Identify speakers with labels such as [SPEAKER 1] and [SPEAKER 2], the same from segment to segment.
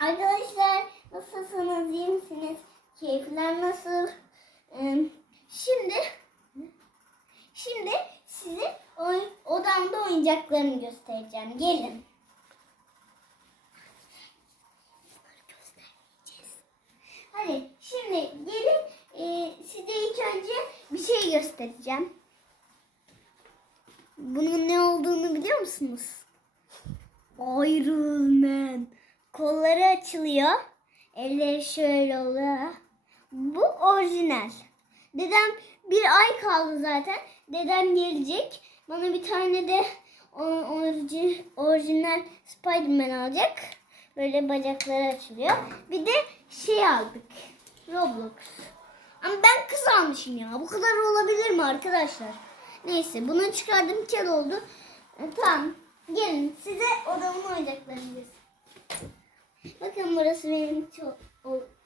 [SPEAKER 1] Arkadaşlar nasılsınız? İyi misiniz? Keyifler nasıl? Şimdi şimdi size odamda oyuncaklarımı göstereceğim. Gelin. Hadi şimdi gelin ee, size ilk önce bir şey göstereceğim. Bunun ne olduğunu biliyor musunuz? Iron Man. Kolları açılıyor. Elleri şöyle oluyor. Bu orijinal. Dedem bir ay kaldı zaten. Dedem gelecek. Bana bir tane de orijinal Spiderman alacak. Böyle bacakları açılıyor. Bir de şey aldık. Roblox. Ama ben kız almışım ya. Bu kadar olabilir mi arkadaşlar? Neyse bunu çıkardım kel oldu. E, tamam. Gelin size odamın oyuncaklarını göstereyim. Bakın burası benim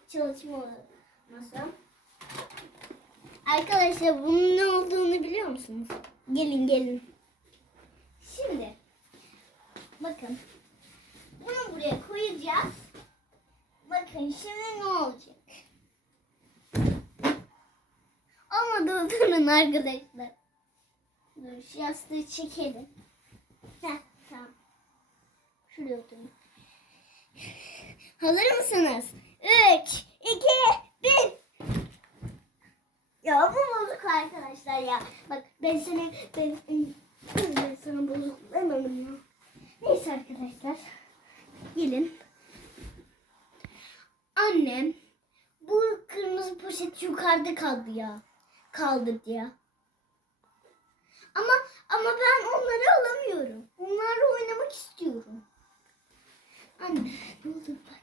[SPEAKER 1] çalışma masam. Arkadaşlar bunun ne olduğunu biliyor musunuz? Gelin gelin. Şimdi bakın. Bunu buraya koyacağız. Bakın şimdi ne olacak? Dur durun arkadaşlar. Dur şu yastığı çekelim. Heh, tamam. Şuraya oturun. Hazır mısınız? 3, 2, 1. Ya bu bozuk arkadaşlar ya. Bak ben sana ben, ben sana bozuk demem ya. Neyse arkadaşlar. Gelin. Annem bu kırmızı poşet yukarıda kaldı ya. Kaldı ya. Ama ama ben onları alamıyorum. Onlarla oynamak istiyorum. Anne ne olur bak.